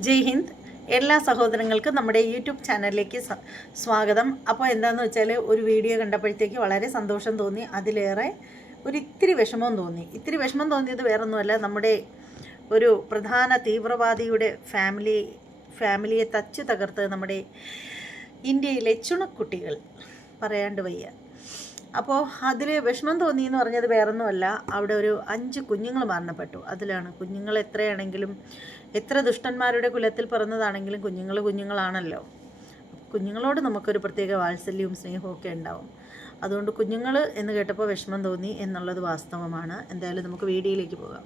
ജയ് ഹിന്ദ്. എല്ലാ സഹോദരങ്ങൾക്കും നമ്മുടെ യൂട്യൂബ് ചാനലിലേക്ക് സ്വാഗതം. അപ്പോൾ എന്താണെന്ന് വെച്ചാൽ ഒരു വീഡിയോ കണ്ടപ്പോഴത്തേക്ക് വളരെ സന്തോഷം തോന്നി. അതിലേറെ ഒരു ഇത്തിരി വിഷമം തോന്നി. ഇത്തിരി വിഷമം തോന്നിയത് വേറൊന്നുമല്ല നമ്മുടെ ഒരു പ്രധാന തീവ്രവാദിയുടെ ഫാമിലി ഫാമിലിയെ തച്ചു തകർത്ത് നമ്മുടെ ഇന്ത്യയിലെ ചുണക്കുട്ടികൾ. പറയാണ്ട് വയ്യ. അപ്പോൾ അതിൽ വിഷമം തോന്നി എന്ന് പറഞ്ഞത് വേറൊന്നുമല്ല. അവിടെ ഒരു അഞ്ച് കുഞ്ഞുങ്ങൾ മരണപ്പെട്ടു. അതിലാണ് കുഞ്ഞുങ്ങൾ എത്രയാണെങ്കിലും എത്ര ദുഷ്ടന്മാരുടെ കുലത്തിൽ പിറന്നതാണെങ്കിലും കുഞ്ഞുങ്ങൾ കുഞ്ഞുങ്ങളാണല്ലോ. കുഞ്ഞുങ്ങളോട് നമുക്കൊരു പ്രത്യേക വാത്സല്യവും സ്നേഹവും ഒക്കെ ഉണ്ടാവും. അതുകൊണ്ട് കുഞ്ഞുങ്ങൾ എന്ന് കേട്ടപ്പോൾ വിഷമം തോന്നി എന്നുള്ളത് വാസ്തവമാണ്. എന്തായാലും നമുക്ക് വീഡിയോയിലേക്ക് പോകാം.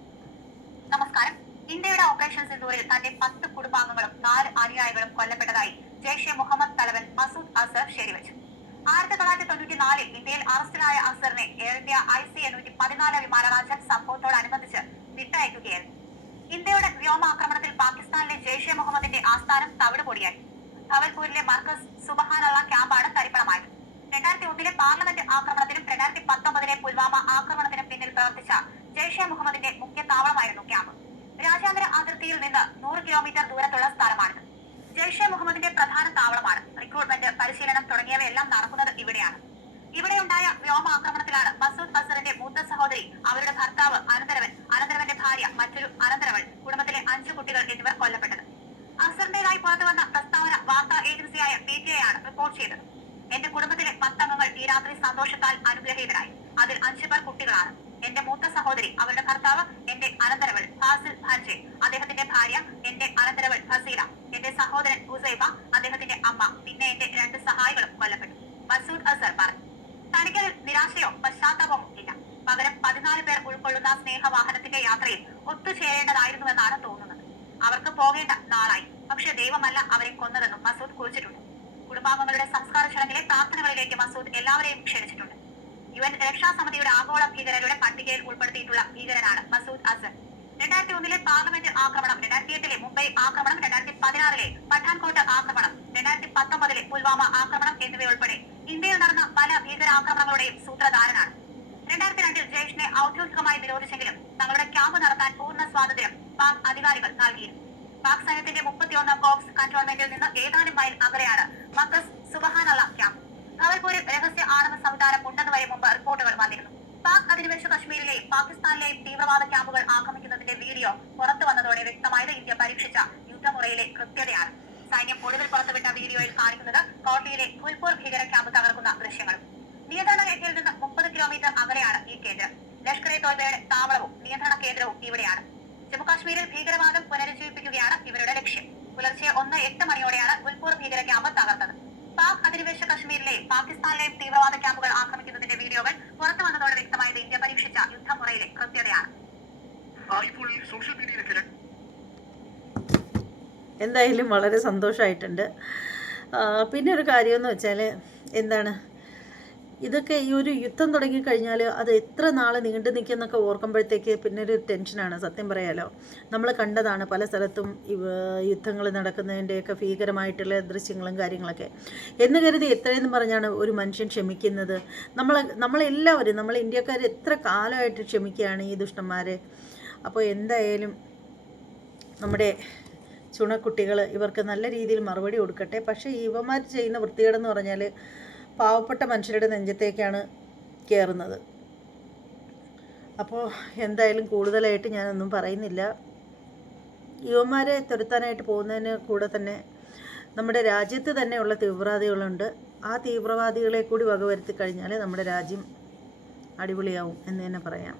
നമസ്കാരം. ഇന്ത്യയുടെ ഓപ്പറേഷൻ സിന്ദൂരിൽ തന്റെ പത്ത് കുടുംബാംഗങ്ങളും നാല് അനുയായികളും കൊല്ലപ്പെട്ടതായി ജയ്ഷെ മുഹമ്മദ് തലവൻ മസൂദ് അസർ ശരിവച്ചു. തൊണ്ണൂറ്റി നാലിൽ ഇന്ത്യയിൽ അറസ്റ്റിലായ അസറിനെ എയർ ഇന്ത്യ ഐ സി എണ്ണൂറ്റി പതിനാല് വിമാനവാചകൻ സംഭവത്തോടനുബന്ധിച്ച് വിട്ടയക്കുകയായിരുന്നു. ഇന്ത്യയുടെ വ്യോമാക്രമണത്തിൽ പാകിസ്ഥാനിലെ ജെയ്ഷെ മുഹമ്മദിന്റെ ആസ്ഥാനം തവിടുപൊടിയായി. ഭവൽപൂരിലെ മർക്കസ് സുബഹാനുള്ള ക്യാമ്പാണ് തരിപ്പണമായത്. രണ്ടായിരത്തി ഒന്നിലെ പാർലമെന്റ് ആക്രമണത്തിനും രണ്ടായിരത്തി പത്തൊമ്പതിലെ പുൽവാമ ആക്രമണത്തിനും പിന്നിൽ പ്രവർത്തിച്ച ജെയ്ഷെ മുഹമ്മദിന്റെ മുഖ്യ താവളമായിരുന്നു ക്യാമ്പ്. രാജ്യാന്തര അതിർത്തിയിൽ നിന്ന് നൂറ് കിലോമീറ്റർ ദൂരത്തുള്ള സ്ഥലമാണിത്. ജെയ്ഷെ മുഹമ്മദിന്റെ പ്രധാന താവളമാണ്. റിക്രൂട്ട്മെന്റ് പരിശീലനം തുടങ്ങിയവയെല്ലാം നടക്കുന്നത് ഇവിടെയാണ്. വ്യോമാക്രമണത്തിലാണ് മസൂദ് അസറിന്റെ മൂത്ത സഹോദരി അവരുടെ ഭർത്താവ് അനന്തരവൻ അനന്തരവന്റെ ഭാര്യ മറ്റൊരു അനന്തരവൻ കുടുംബത്തിലെ അഞ്ചു കുട്ടികൾ എന്നിവർ കൊല്ലപ്പെട്ടത്. അസറിന്റേതായി പുറത്തുവന്ന പ്രസ്താവന വാർത്താ ഏജൻസിയായ പി ടി ആണ് റിപ്പോർട്ട് ചെയ്തത്. എന്റെ കുടുംബത്തിലെ പത്തംഗങ്ങൾ ഈ രാത്രി സന്തോഷത്താൽ അനുഗ്രഹീതരായി. അതിൽ അഞ്ചു പേർ കുട്ടികളാണ്. എന്റെ മൂത്ത സഹോദരി അവരുടെ ഭർത്താവ് എന്റെ അനന്തരവൾ ഫാസിൽ ഭാൻജെ അദ്ദേഹത്തിന്റെ ഭാര്യ എന്റെ പതിനാല് പേർ ഉൾക്കൊള്ളുന്ന സ്നേഹവാഹനത്തിന്റെ യാത്രയിൽ ഒത്തുചേരേണ്ടതായിരുന്നുവെന്നാണ് തോന്നുന്നത്. അവർക്ക് പോകേണ്ട നാളായി. പക്ഷെ ദൈവമല്ല അവരെ കൊന്നതെന്നും മസൂദ് കുറിച്ചിട്ടുണ്ട്. കുടുംബാംഗങ്ങളുടെ സംസ്കാര ചടങ്ങിലെ പ്രാർത്ഥനകളിലേക്ക് മസൂദ് എല്ലാവരെയും ക്ഷണിച്ചിട്ടുണ്ട്. യു എൻ രക്ഷാസമിതിയുടെ ആഗോള ഭീകരരുടെ പട്ടികയിൽ ഉൾപ്പെടുത്തിയിട്ടുള്ള ഭീകരനാണ് മസൂദ് അസർ. രണ്ടായിരത്തി ഒന്നിലെ പാർലമെന്റ് ആക്രമണം രണ്ടായിരത്തി എട്ടിലെ മുംബൈ ആക്രമണം രണ്ടായിരത്തി പതിനാറിലെ പഠാൻകോട്ട് ആക്രമണം രണ്ടായിരത്തി പത്തൊമ്പതിലെ പുൽവാമ ആക്രമണം എന്നിവയുൾപ്പെടെ ഇന്ത്യയിൽ നടന്ന പല ഭീകരാക്രമണങ്ങളുടെയും സൂത്രധാരനാണ് രണ്ടായിരത്തി രണ്ടിൽ ജയ്ഷിനെ ഔദ്യോഗികമായി നിരോധിച്ചെങ്കിലും തങ്ങളുടെ ക്യാമ്പ് നടത്താൻ പൂർണ സ്വാതന്ത്ര്യം പാക് അധികാരികൾ നൽകിയിരുന്നു. പാക് സൈന്യത്തിന്റെ മുപ്പത്തിയൊന്ന് കോപ്സ് കന്റോൺമെന്റിൽ നിന്ന് ഏതാനും മൈൽ അകലെയാണ് മക്കസ് സുബഹാനുള്ള ക്യാമ്പ്. ഖബൽപൂരിൽ രഹസ്യ ആണവ സംവിധാനം ഉണ്ടെന്ന് വരെ മുമ്പ് റിപ്പോർട്ടുകൾ വന്നിരുന്നു. പാക് അധിനിവേശ കശ്മീരിലെയും പാകിസ്ഥാനിലെയും തീവ്രവാദ ക്യാമ്പുകൾ ആക്രമിക്കുന്നതിന്റെ വീഡിയോ പുറത്തു വന്നതോടെ വ്യക്തമായത് ഇന്ത്യ പരീക്ഷിച്ച യുദ്ധമുറയിലെ കൃത്യതയാണ്. സൈന്യം ഒടുവിൽ പുറത്തുവിട്ട വീഡിയോയിൽ കാണിക്കുന്നത് കോട്ടയിലെ ഫുൽപൂർ ഭീകര ക്യാമ്പ് തകർക്കുന്ന ദൃശ്യങ്ങളും നിയന്ത്രണ രേഖയിൽ നിന്ന് മുപ്പത് കിലോമീറ്റർ അകലെയാണ് ഈ കേന്ദ്രം എ താവളവും നിയന്ത്രണ കേന്ദ്രവും ഇവിടെയാണ്. ജമ്മുകാശ്മീരിൽ ഭീകരവാദം പുനരുജ്ജീവിപ്പിക്കുകയാണ് ഇവരുടെ ലക്ഷ്യം. പുലർച്ചെ ഒന്ന് എട്ട് മണിയോടെയാണ് ഉൽപൂർ ഭീകര ക്യാമ്പ് തകർത്തത്. പാക് അധിനിവേശ കശ്മീരിലെയും പാകിസ്ഥാനിലെയും തീവ്രവാദ ക്യാമ്പുകൾ ആക്രമിക്കുന്നതിന്റെ വീഡിയോകൾ പുറത്തു വന്നതോടെ വ്യക്തമായത് ഇന്ത്യ പരീക്ഷിച്ച യുദ്ധമുറയിലെ കൃത്യതയാണ്. എന്തായാലും വളരെ സന്തോഷമായിട്ടുണ്ട്. പിന്നെ ഒരു കാര്യമെന്ന് വെച്ചാൽ എന്താണ്? ഇതൊക്കെ ഈ ഒരു യുദ്ധം തുടങ്ങിക്കഴിഞ്ഞാൽ അത് എത്ര നാൾ നീണ്ടു നിൽക്കുന്നൊക്കെ ഓർക്കുമ്പോഴത്തേക്ക് പിന്നെ ഒരു ടെൻഷനാണ്. സത്യം പറയാലോ. നമ്മൾ കണ്ടതാണ് പല സ്ഥലത്തും യുദ്ധങ്ങൾ നടക്കുന്നതിന്റെയൊക്കെ ഭീകരമായിട്ടുള്ള ദൃശ്യങ്ങളും കാര്യങ്ങളൊക്കെ. എന്ന് കരുതി എത്രയെന്ന് പറഞ്ഞാണ് ഒരു മനുഷ്യൻ ക്ഷമിക്കുന്നത്? നമ്മൾ നമ്മളെല്ലാവരും നമ്മൾ ഇന്ത്യക്കാർ എത്ര കാലമായിട്ട് ക്ഷമിക്കുകയാണ് ഈ ദുഷ്ടന്മാരെ? അപ്പോൾ എന്തായാലും നമ്മുടെ ചുണക്കുട്ടികൾ ഇവർക്ക് നല്ല രീതിയിൽ മറുപടി കൊടുക്കട്ടെ. പക്ഷേ ഇവന്മാർ ചെയ്യുന്ന വൃത്തികേടെന്ന് പറഞ്ഞാൽ പാവപ്പെട്ട മനുഷ്യരുടെ നെഞ്ചത്തേക്കാണ് കയറുന്നത് അപ്പോൾ എന്തായാലും കൂടുതലായിട്ട് ഞാനൊന്നും പറയുന്നില്ല. യുവന്മാരെ തുരത്താനായിട്ട് പോകുന്നതിന് കൂടെ തന്നെ നമ്മുടെ രാജ്യത്ത് തന്നെയുള്ള തീവ്രവാദികളുണ്ട്. ആ തീവ്രവാദികളെ കൂടി വകവരുത്തി കഴിഞ്ഞാൽ നമ്മുടെ രാജ്യം അടിപൊളിയാവും എന്ന് തന്നെ പറയാം.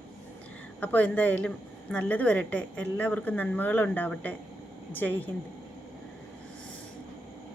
അപ്പോൾ എന്തായാലും നല്ലത് വരട്ടെ. എല്ലാവർക്കും നന്മകളുണ്ടാവട്ടെ. ജയ് ഹിന്ദ്.